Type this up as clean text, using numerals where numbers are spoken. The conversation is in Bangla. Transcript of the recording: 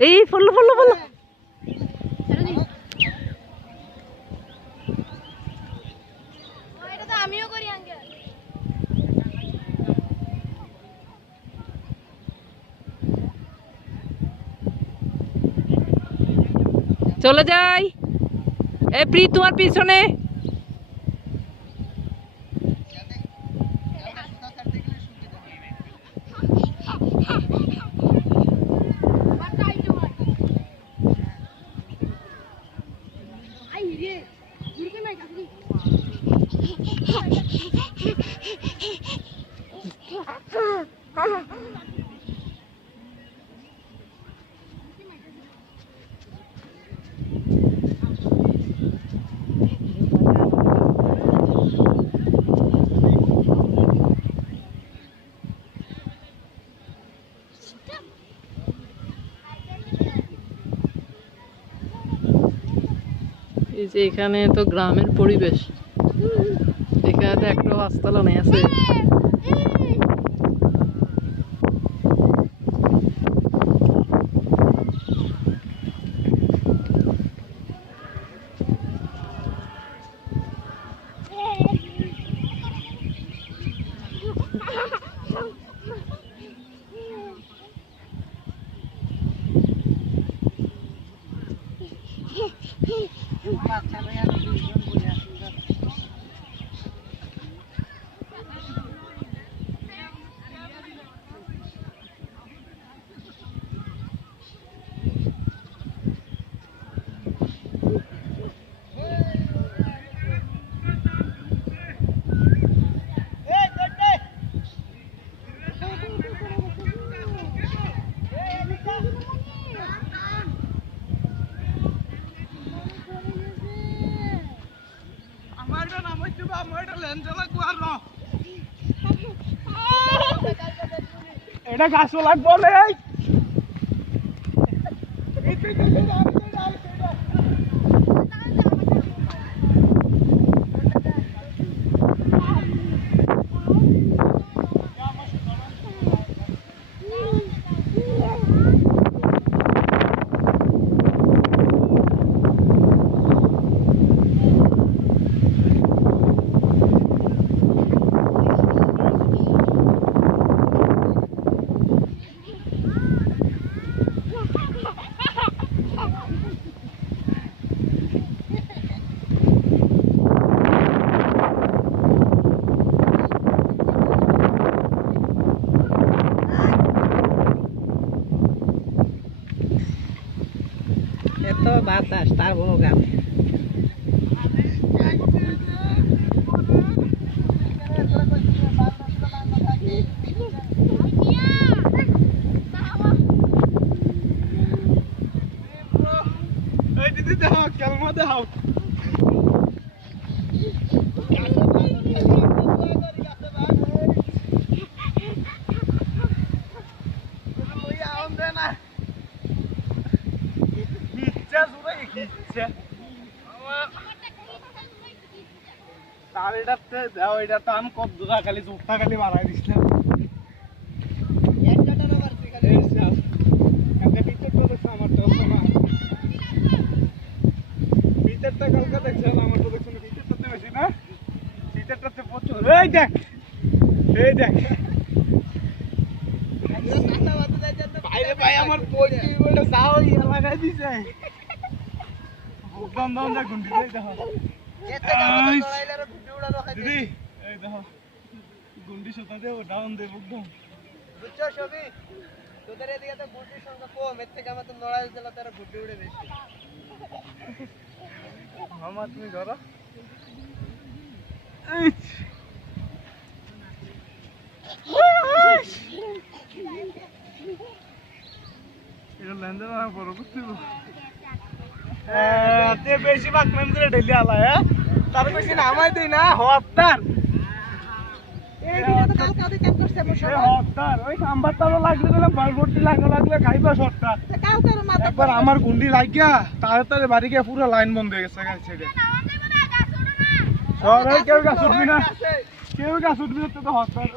এই পড়লো পড়লো পড়লো। আমিও করি আঙ্কেল। চলে যাই। এ প্রি তোমার পিছনে। এই যে এখানে তো গ্রামের পরিবেশ, এখানে তো একটা গাছতলা নেই আছে। এটা গাছ লাগবো এত বাতাস তার বড় গাছ। দিদি দাও কেমন দাও তার এটাতে দাও, এটা তো আমি কত দূর খালি জোরটা খালি বাড়াই দিছিলাম। ভিতরটা কালকে দেখছিলাম, আমার তো দেখছি ভিতরটাতে বেশি না, ভিতরটাতে প্রচুর। এই দেখ এই দেখ বাইরে ভাই আমার পয়টি বলে যাও লাগাই দিছে। ভুগদাম দাম যা গুন্ডি দেখো দিদি, এই দেখো গুন্ডি সোতা দেবো ডাউন দেবো একদম। বুঝছো সবই তোদের এদিকে তো গুটির সংখ্যা কম, এর থেকে আমার তো নড়াইল জেলা তারা গুটি উড়ে বেশি। আমার তুমি ধরো এটা লেনদেন বড় করতে বেশিরভাগ মেম করে ঢেলি আলা, হ্যাঁ তার বেশি নামাই দিই না হত্যার ওই খাম্বার তারও লাগলে দিলাম, বালভর্তি লাগলে খাইবা শর্টটা। একবার আমার গুন্ডি লাগিয়া তাড়াতাড়ি বাড়ি গিয়ে পুরো লাইন বন্ধ হয়ে গেছে। কেউ গাছ উঠবি না, কেউ গাছ উঠবি না তো হত্যার।